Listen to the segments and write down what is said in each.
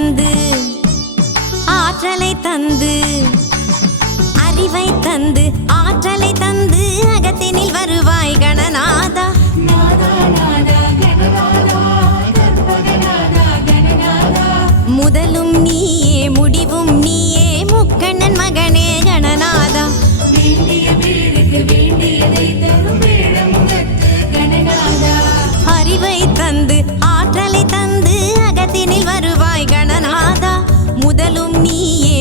தந்து ஆற்றலை தந்து அறிவை தந்து ஆற்றலை தந்து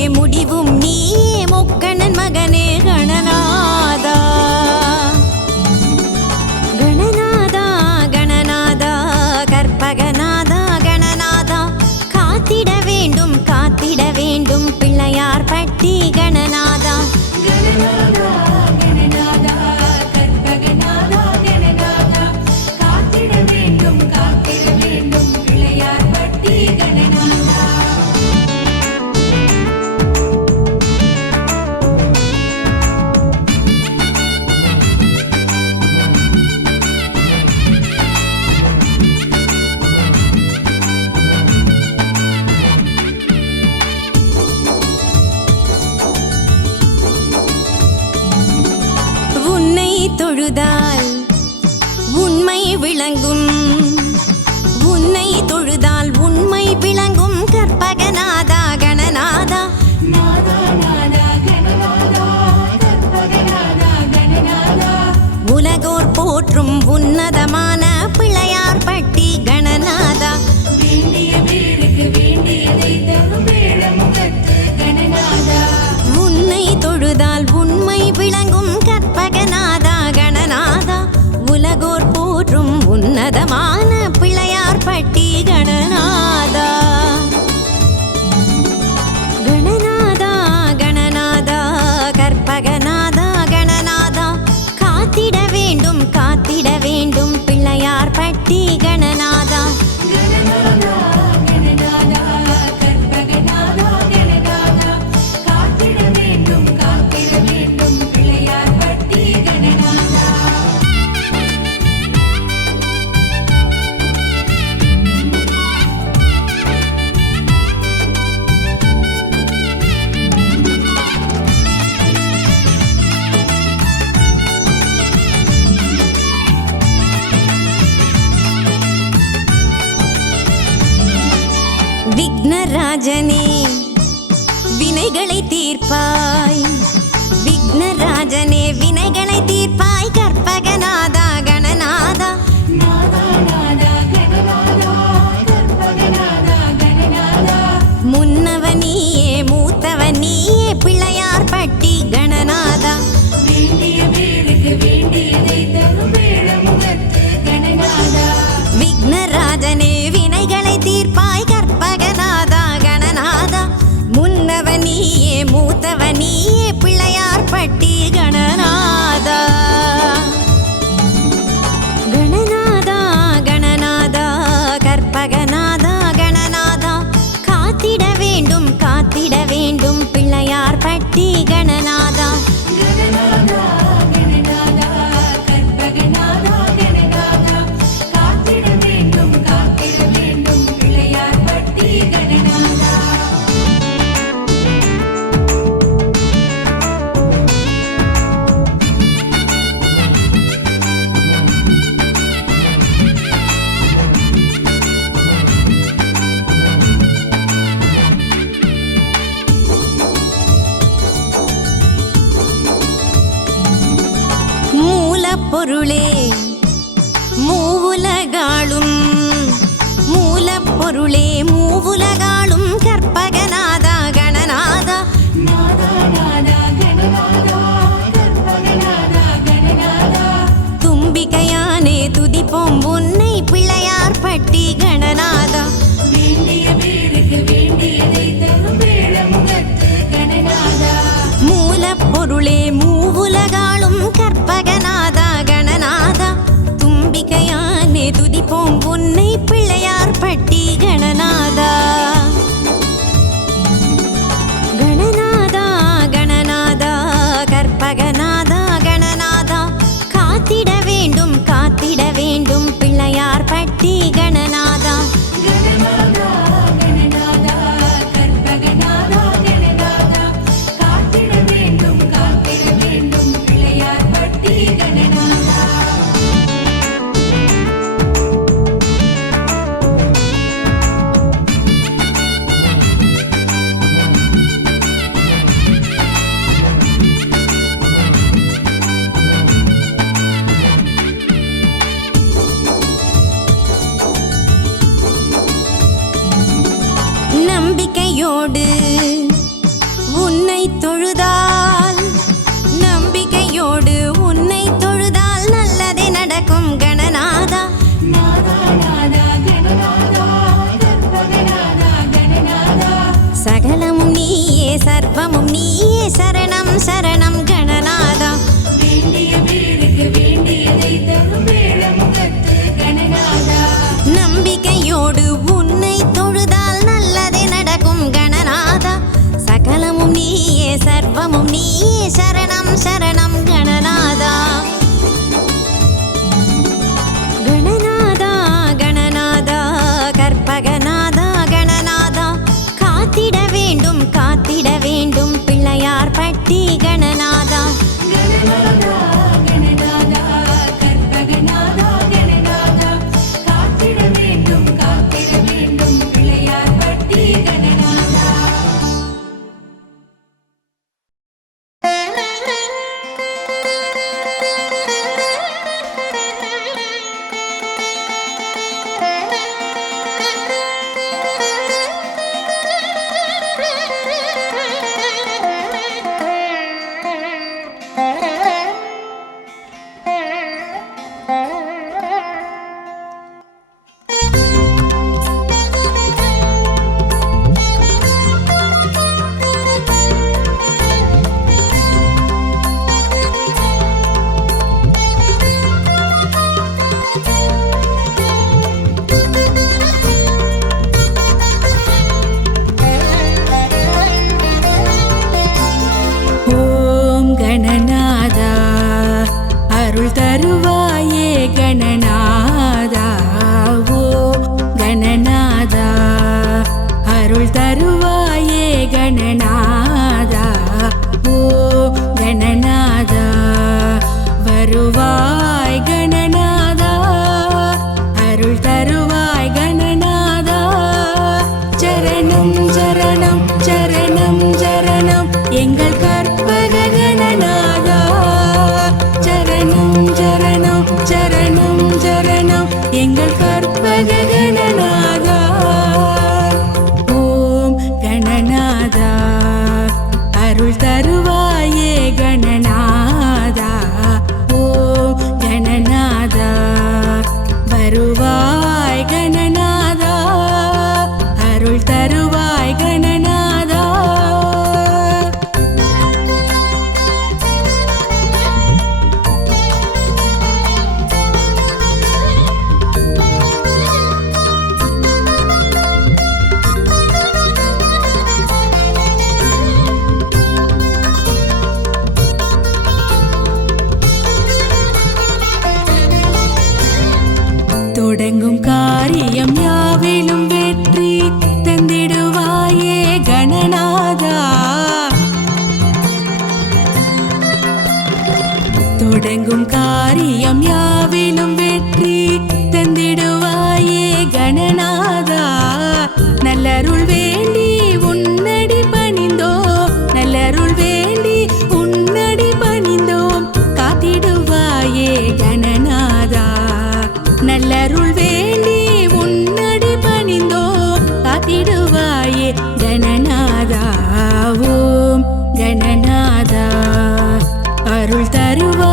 முடிவும் நீயே முக்கணன் மகனே கணனா தொழுதால் உண்மை விளங்கும். உன்னை தொழுதால் உண்மை விளங்கும். கற்பகநாதா கணநாதா. உலகோர் போற்றும் உன்னதமான விக்னராஜனே வினைகளை தீர்ப்பாய். விக்னராஜனே வினைகளை தீர்ப்பாய். பட்டி கணநாதா. கணநாதா கணநாதா கற்பகநாதா கணநாதா. காத்திட வேண்டும் காத்திட வேண்டும் பிள்ளையார் பட்டி கணநாதா. பொருளே இறங்கும் காரியம் யார் அருள் தருவா?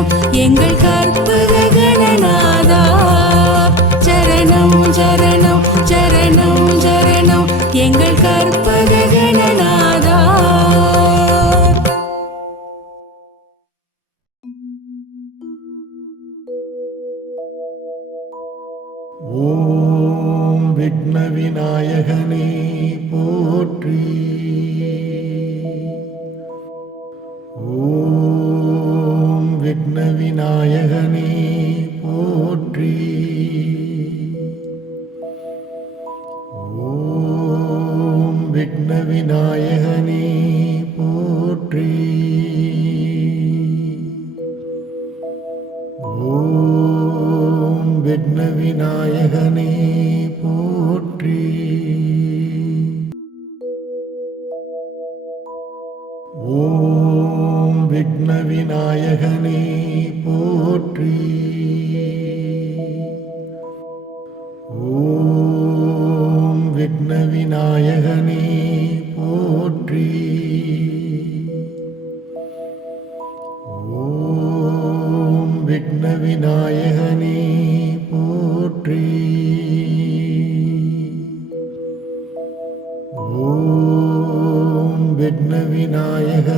சரணம் எங்கள் கற்பக கணநாதா சரணம் சரணம் சரணம். எங்கள் விநாயகன்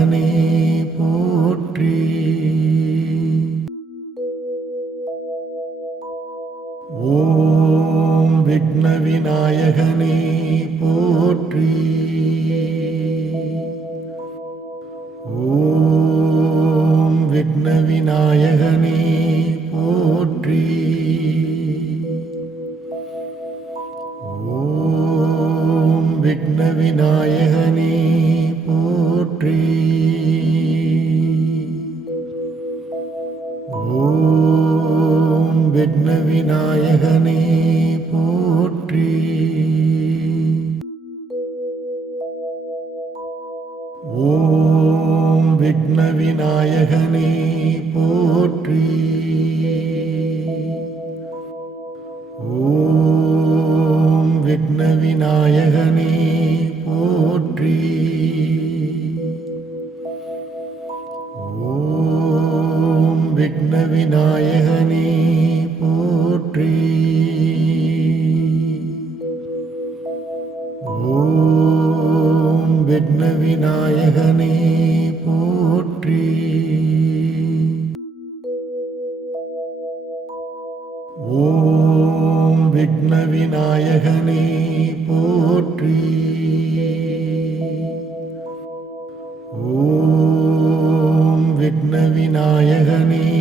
money. ஓம் விக்ன விநாயகனே போற்றி. ஓம் விக்ன விநாயகனே போற்றி. ஓம் விக்ன விநாயகனே போற்றி. विघ्न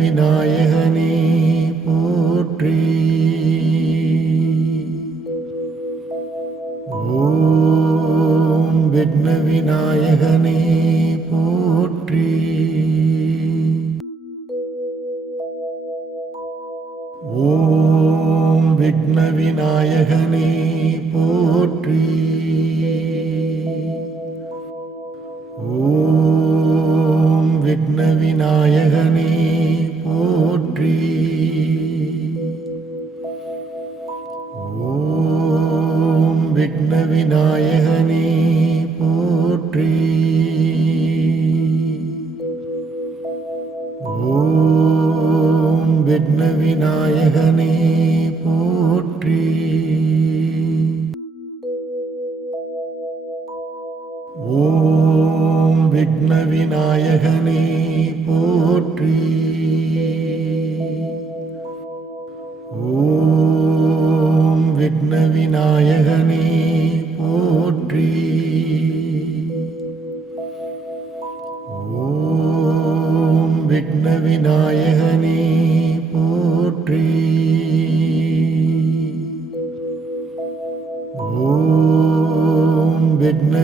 വിനായ விக்ன